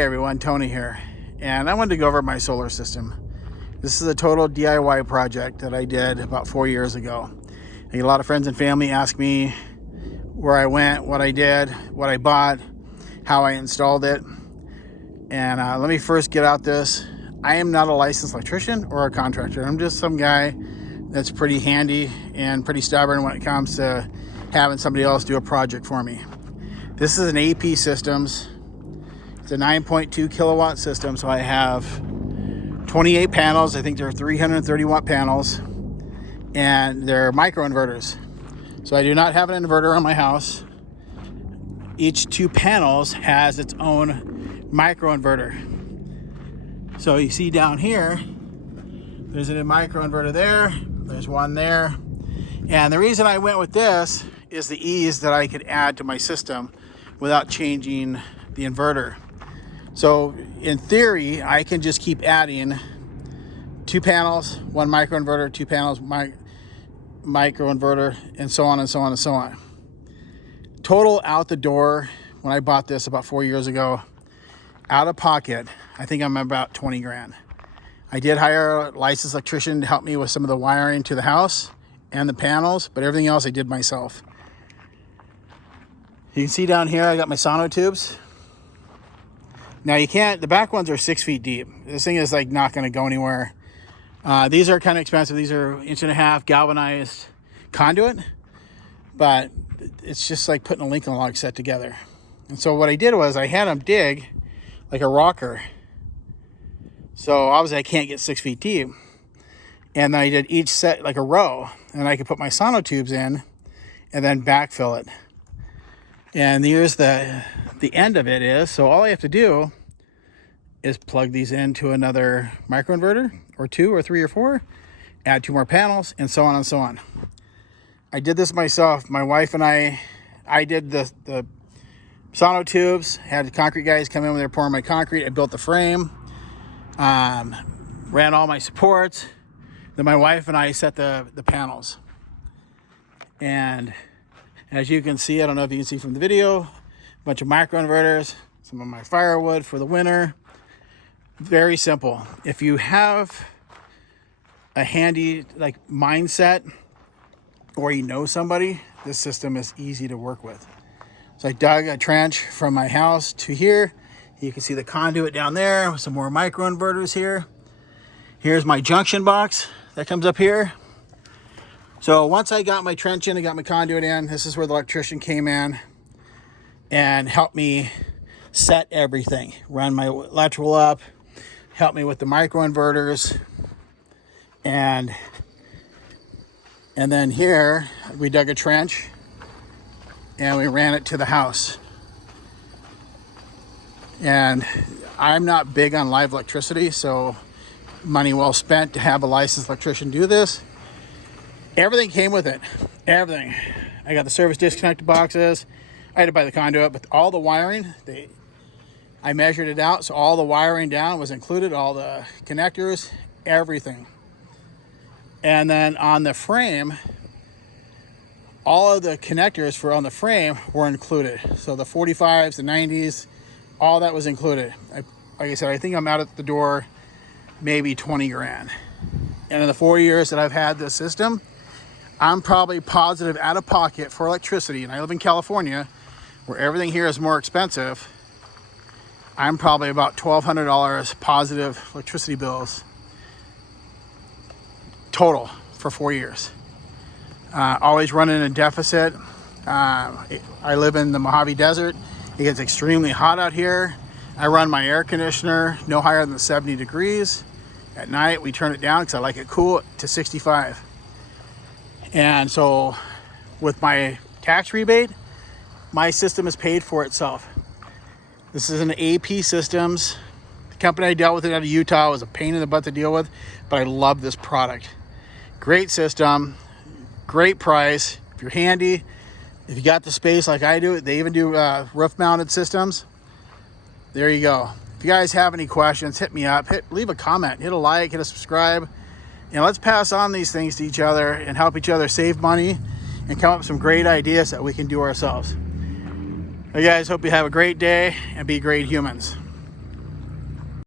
Hey everyone, Tony here, and I wanted to go over my solar system. This is a total DIY project that I did about 4 years ago. I get a lot of friends and family ask me where I went, what I did, what I bought, how I installed it. And let me first get out this. I am not a licensed electrician or a contractor. I'm just some guy that's pretty handy and pretty stubborn when it comes to having somebody else do a project for me. This is an AP Systems. It's a 9.2 kilowatt system, so I have 28 panels. I think they're 330 watt panels, and they're microinverters. So I do not have an inverter on my house. Each two panels has its own microinverter. So you see down here, there's a microinverter there, there's one there. And the reason I went with this is the ease that I could add to my system without changing the inverter. So in theory, I can just keep adding two panels, one microinverter, two panels, microinverter, and so on and so on and so on. Total out the door, when I bought this about 4 years ago, out of pocket, I think I'm about 20 grand. I did hire a licensed electrician to help me with some of the wiring to the house and the panels, but everything else I did myself. You can see down here, I got my sonotubes. Now you can't, the back ones are 6 feet deep. This thing is like not gonna go anywhere. These are kind of expensive. These are 1.5-inch galvanized conduit, but it's just like putting a Lincoln log set together. And so what I did was I had them dig like a rocker. So obviously I can't get 6 feet deep. And then I did each set like a row, and I could put my sonotubes in and then backfill it. And here's the end of it is, so all I have to do is plug these into another microinverter, or 2 or 3 or 4, add 2 more panels, and so on and so on. I did this myself. My wife and I did the sonotubes, had the concrete guys come in when they were pouring my concrete. I built the frame, ran all my supports. Then my wife and I set the panels. And as you can see, I don't know if you can see from the video, a bunch of microinverters, some of my firewood for the winter. Very simple. If you have a handy like mindset, or you know somebody, this system is easy to work with. So I dug a trench from my house to here. You can see the conduit down there with some more microinverters here. Here's my junction box that comes up here. So once I got my trench in, I got my conduit in, this is where the electrician came in and helped me set everything, run my electrical up, helped me with the microinverters. And then here, we dug a trench and we ran it to the house. And I'm not big on live electricity, so money well spent to have a licensed electrician do this. Everything came with it, everything. I got the service disconnect boxes. I had to buy the conduit, but all the wiring, I measured it out, so all the wiring down was included, all the connectors, everything. And then on the frame, all of the connectors for on the frame were included. So the 45s, the 90s, all that was included. Like I said, I think I'm out at the door maybe 20 grand. And in the 4 years that I've had this system, I'm probably positive out of pocket for electricity, and I live in California where everything here is more expensive. I'm probably about $1,200 positive electricity bills total for 4 years. Always running a deficit. I live in the Mojave Desert. It gets extremely hot out here. I run my air conditioner no higher than 70 degrees. At night, we turn it down because I like it cool to 65. And so with my tax rebate, my system is paid for itself. This is an AP Systems. The company I dealt with it out of Utah was a pain in the butt to deal with, but I love this product. Great system, great price. If you're handy, if you got the space like I do, they even do roof mounted systems. There you go. If you guys have any questions, hit me up, leave a comment, hit a like, hit a subscribe, and let's pass on these things to each other and help each other save money and come up with some great ideas that we can do ourselves. Hey guys, hope you have a great day and be great humans.